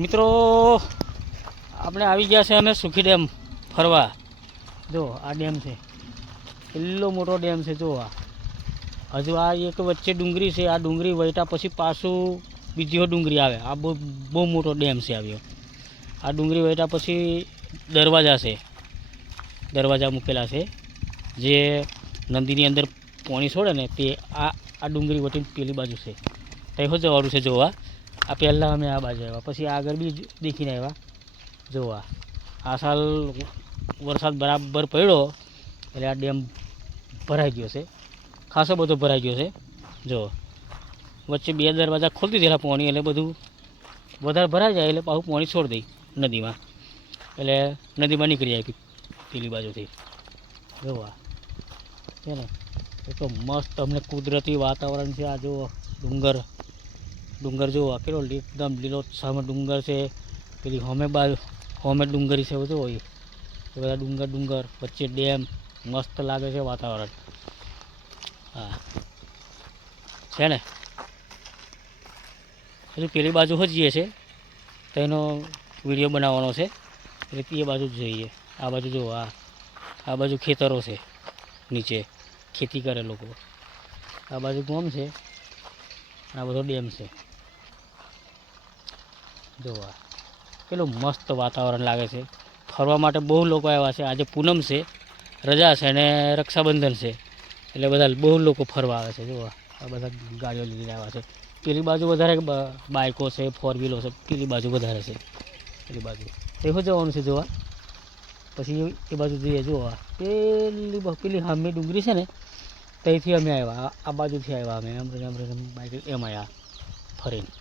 મિત્રો આપણે આવી ગયા છે અમે સુખી ડેમ ફરવા। જો આ ડેમ છે, એટલો મોટો ડેમ છે। જો આ હજુ આ એક વચ્ચે ડુંગરી છે, આ ડુંગરી વહેતા પછી પાછું બીજો ડુંગરી આવે। આ બહુ મોટો ડેમ છે આવ્યો। આ ડુંગરી વહેતા પછી દરવાજા છે, દરવાજા મૂકેલા છે જે નદીની અંદર પાણી છોડે ને તે આ ડુંગરી વટીને પેલી બાજુ છે, ત્યાં જવાનું છે જોવા। આ પહેલાં અમે આ બાજુ આવ્યા, પછી આગળ બી દેખીને આવ્યા જોવા। આ સાલ વરસાદ બરાબર પડ્યો એટલે આ ડેમ ભરાઈ ગયો છે, ખાસો બધો ભરાઈ ગયો છે। જો વચ્ચે બે દરવાજા ખોલી દીધેલા પાણી, એટલે બધું વધારે ભરાઈ જાય એટલે પાછું પાણી છોડી દઈ નદીમાં, એટલે નદીમાં નીકળી જાય પેલી બાજુથી। જોવા છે ને એ તો મસ્ત અમને કુદરતી વાતાવરણ છે। આ જુઓ ડુંગર જુઓ, કેટલો એકદમ લીલોછમ ડુંગર છે। પેલી હોમે ડુંગરી છે બધું હોય એ બધા ડુંગર વચ્ચે ડેમ, મસ્ત લાગે છે વાતાવરણ। હા છે ને હજુ પેલી બાજુ જઈએ છે તો એનો વિડીયો બનાવવાનો છે, એટલે એ બાજુ જ જઈએ। આ બાજુ જુઓ, આ બાજુ ખેતરો છે, નીચે ખેતી કરે લોકો। આ બાજુ ગામ છે, આ બધો ડેમ છે। જોવા કેટલું મસ્ત વાતાવરણ લાગે છે, ફરવા માટે બહુ લોકો આવ્યા છે। આજે પૂનમ છે, રજા છે અને રક્ષાબંધન છે, એટલે બધા બહુ લોકો ફરવા આવે છે। જોવા આ બધા ગાડીઓ લઈને આવ્યા છે। પેલી બાજુ વધારે બાઇકો છે, ફોર વ્હીલો છે, પેલી બાજુ વધારે છે। પેલી બાજુ એવું જવાનું છે જોવા, પછી એ બાજુ જઈએ। જોવા પેલી સામે ડુંગરી છે ને, ત્યાંથી અમે આવ્યા, આ બાજુથી આવ્યા અમે એમ બાઇક એમ આવ્યા ફરીને।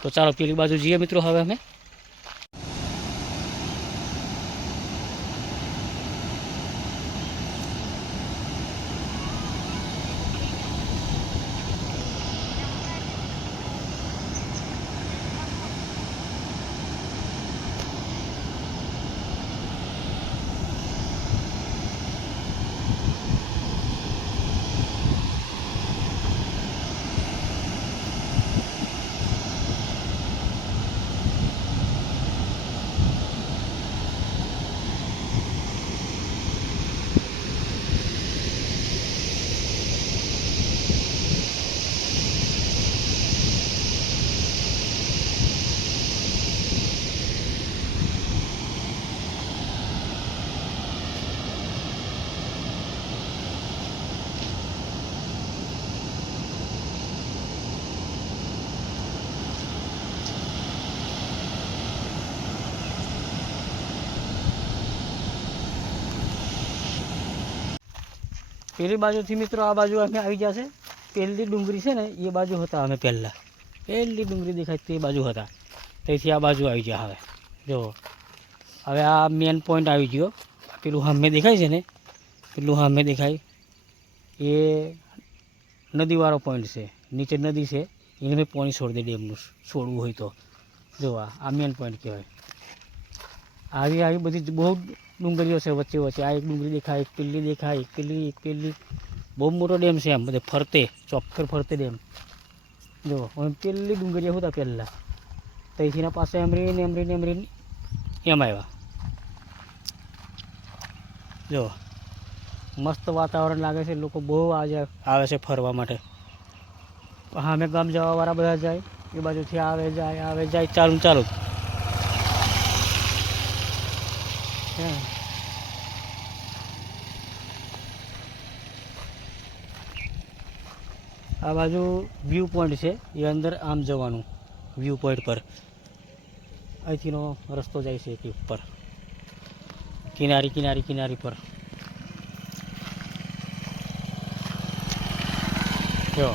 તો ચાલો પેલી બાજુ જઈએ મિત્રો હવે અમે। પેલી બાજુથી મિત્રો આ બાજુ અમે આવી જશે। પહેલી ડુંગરી છે ને એ બાજુ હતા અમે, પહેલાં પહેલી ડુંગરી દેખાય તે બાજુ હતા, તેથી આ બાજુ આવી ગયા। હવે જો હવે આ મેન પોઈન્ટ આવી ગયો। પેલું સામે દેખાય છે ને, પેલું સામે દેખાય એ નદીવાળો પોઈન્ટ છે, નીચે નદી છે, એને મેં પાણી છોડી દે ડેમનું છોડવું હોય તો। જોવા આ મેન પોઈન્ટ કહેવાય। આવી બધી બહુ ડુંગરીઓ છે વચ્ચે વચ્ચે। આ એક ડુંગળી દેખાય, એક પેલી દેખાય, એક પેલી બહુ મોટો ડેમ છે, એમ બધે ફરતે ચોક્કર ફરતે ડેમ। જો પેલી ડુંગરીઓ હતા પહેલાં, ત્યાંથી પાસે એમરીને એમ આવ્યા। જો મસ્ત વાતાવરણ લાગે છે, લોકો બહુ આજે આવે છે ફરવા માટે। હા અમે ગામ જવાવાળા બધા જાય, એ બાજુથી આવે જાય ચાલુ। આ બાજુ વ્યૂ પોઈન્ટ છે, એ અંદર આમ જવાનું વ્યૂ પોઈન્ટ પર। અહીંથીનો રસ્તો જાય છે તે ઉપર કિનારી પર। જો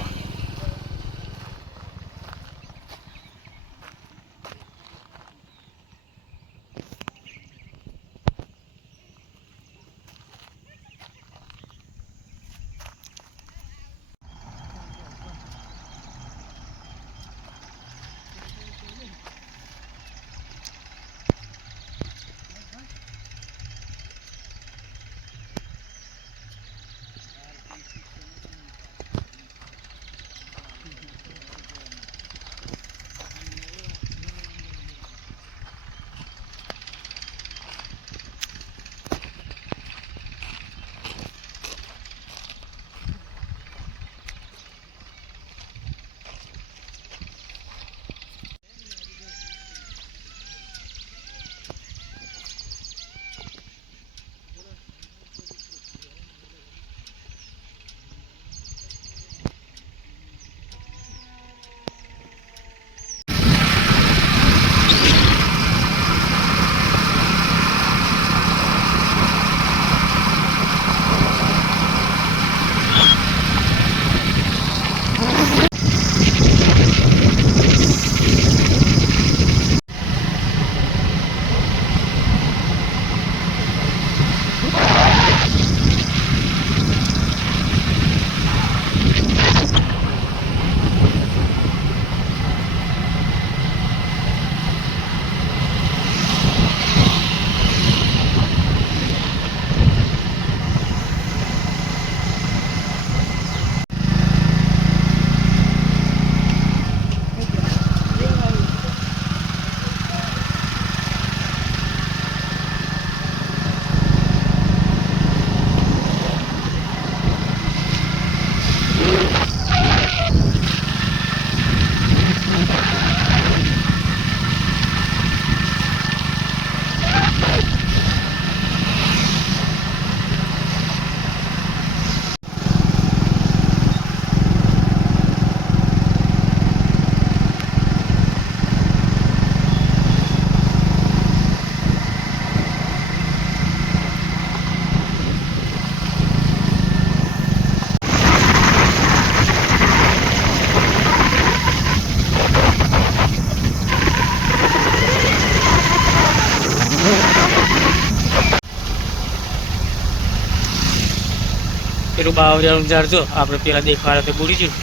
પેલું બાવરિયાનું ઝાડ જો આપણે પેલા દેખાડે તો બુડી ગયું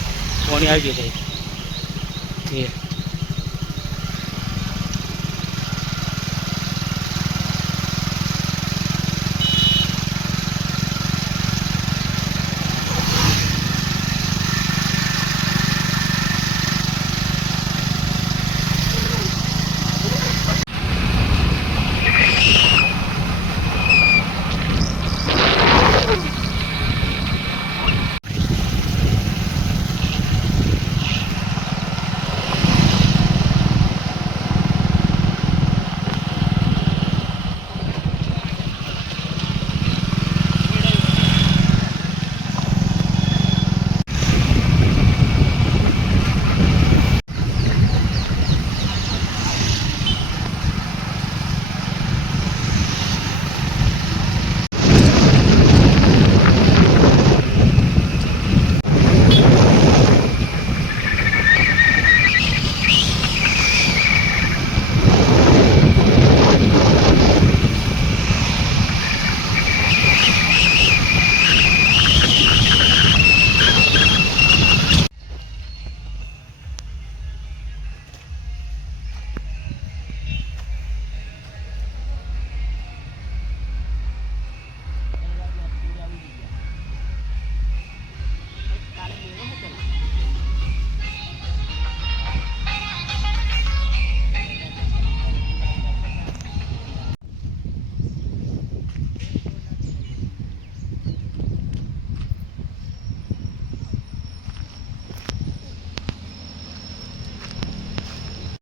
કોની આવી ગયું ભાઈ એ